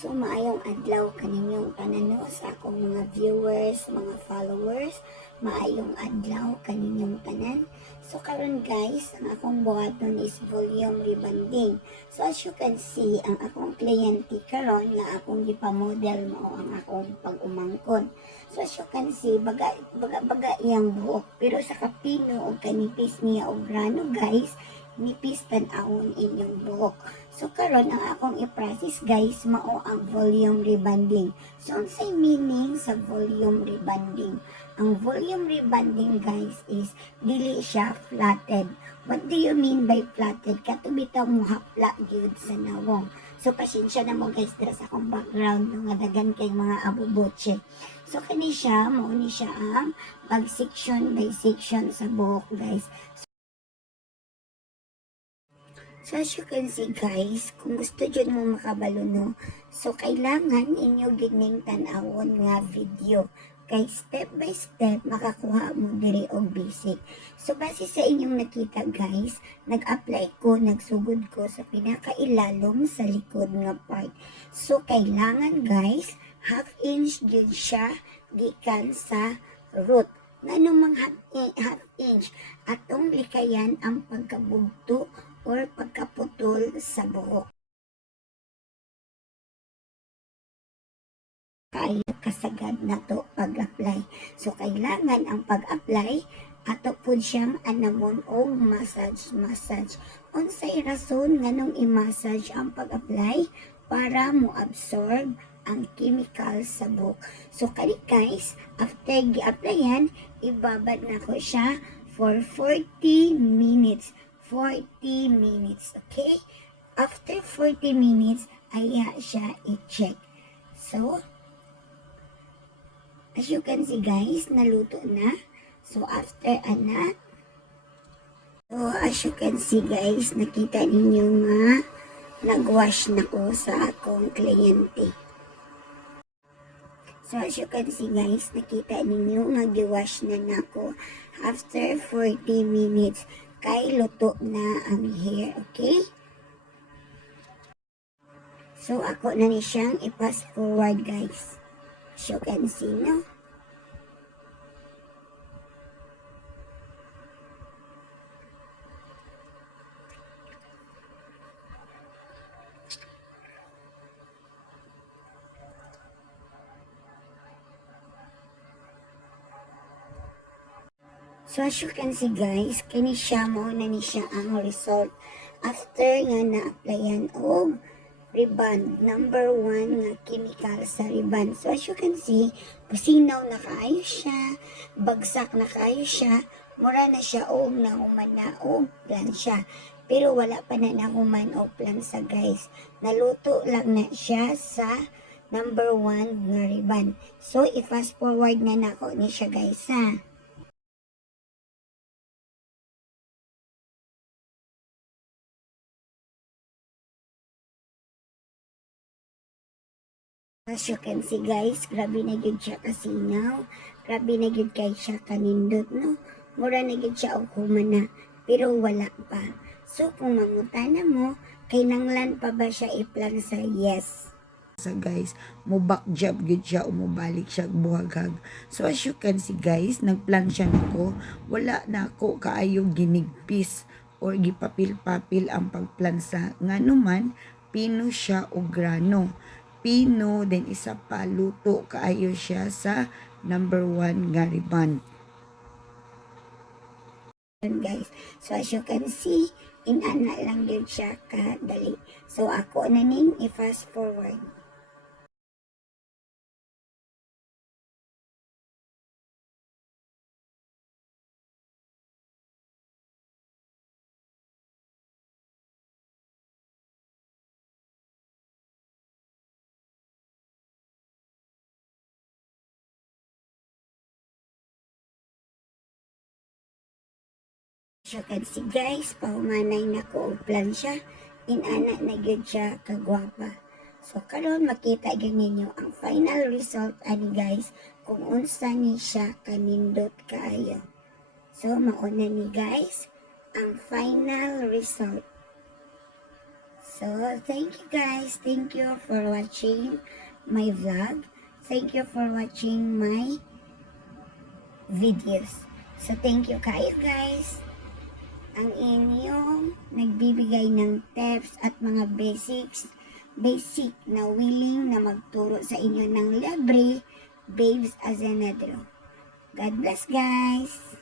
So maayong adlaw kaninyong tanan sa akong mga viewers, mga followers. Maayong adlaw kaninyong tanan. So karon guys, ang akong buhaton is volume rebanding. So as you can see, ang akong kliyente karon nga akong gipamodel mo ang akong pag-umangkon. So as you can see, baga iyang buhok, pero sa kapino o kanipis niya o grano guys, nipis tan-awon inyong buhok. So karon ang akong i-process guys mao ang volume rebanding. So unsay meaning sa volume rebanding? Ang volume rebanding guys is dili siya flatted. What do you mean by flatted? Kato bitaw mo hapla gyud sa nawong. So pasensya na mo guys dira sa akong background nga dagan kay mga abubotse. So kani siya mao ni siya ang pag section by section sa buhok guys. So as you can see guys, kung gusto dyan mo makabalo no, so kailangan inyo gining tanawon nga video. Kay step by step, makakuha mo diri og basic. So base sa inyong nakita guys, nag-apply ko, nagsugod ko sa pinakailalom sa likod nga part. So kailangan guys, half inch gyud siya gikan sa root. Ngano mang half inch, atong likayan ang pagkabugto or pagkaputol sa buhok. Kayo kasagad na to pag-apply. So, kailangan ang pag-apply ato po siyang anamon o massage. Unsay rason nganong i-massage ang pag-apply para mo absorb ang chemical sa buhok. So, kali guys, after gi-applyan, ibabad na ko siya for 40 minutes. 40 minutes, okay? After 40 minutes, aya siya i-check. So, as you can see guys, naluto na. So, after ana, so as you can see guys, nakita ninyo nga, nag-wash na ko sa akong kliyente. So, as you can see guys, nakita ninyo, nag-wash na nako after 40 minutes. Kay luto na ang hair, okay? So, ako na ni siyang i-pass forward, guys. As you can see, no? So as you can see guys, kini siya mo na ni siya ang result after nga na-applyan og reband. Number 1 nga chemical sa reband. So as you can see, pasinaw na kaayo siya, bagsak na kaayo siya, mura na siya og nahuman na og plansya. Pero wala pa na nahuman og plansa guys. Naluto lang na siya sa number 1 nga reband. So i-fast forward na nako ni siya guys ha. As you can see guys, grabe na gyud siya kasinaw, grabe na gyud kay siya kanindot no. Mura na gyud siya og human na, pero wala pa. So kung mangutana mo, kay nanglan pa ba siya i-plan sa yes? Sa guys, mo back job gud siya o mo balik siya buhaghag. So as you can see guys, nagplan siya nako, wala na ako kaayo ginigpis or gipapil-papil ang pagplansa nganuman pino siya o grano. Pino then isa pa luto kaayo siya sa number 1 nga reband. Guys, so as you can see, inana lang yun siya kadali. So ako na ning i-fast forward. As you can see guys, pahumanay na ko og plansya, inana na gyud siya kagwapa. So karon makita gyud ninyo ang final result ani guys kung unsa ni siya kanindot kaayo. So mauna ni guys ang final result. So, thank you guys. Thank you for watching my vlog. Thank you for watching my videos. So, thank you kayo guys. Ang inyong nagbibigay ng tips at mga basic na willing na magturo sa inyo ng libre, Babes Azenedro. God bless guys!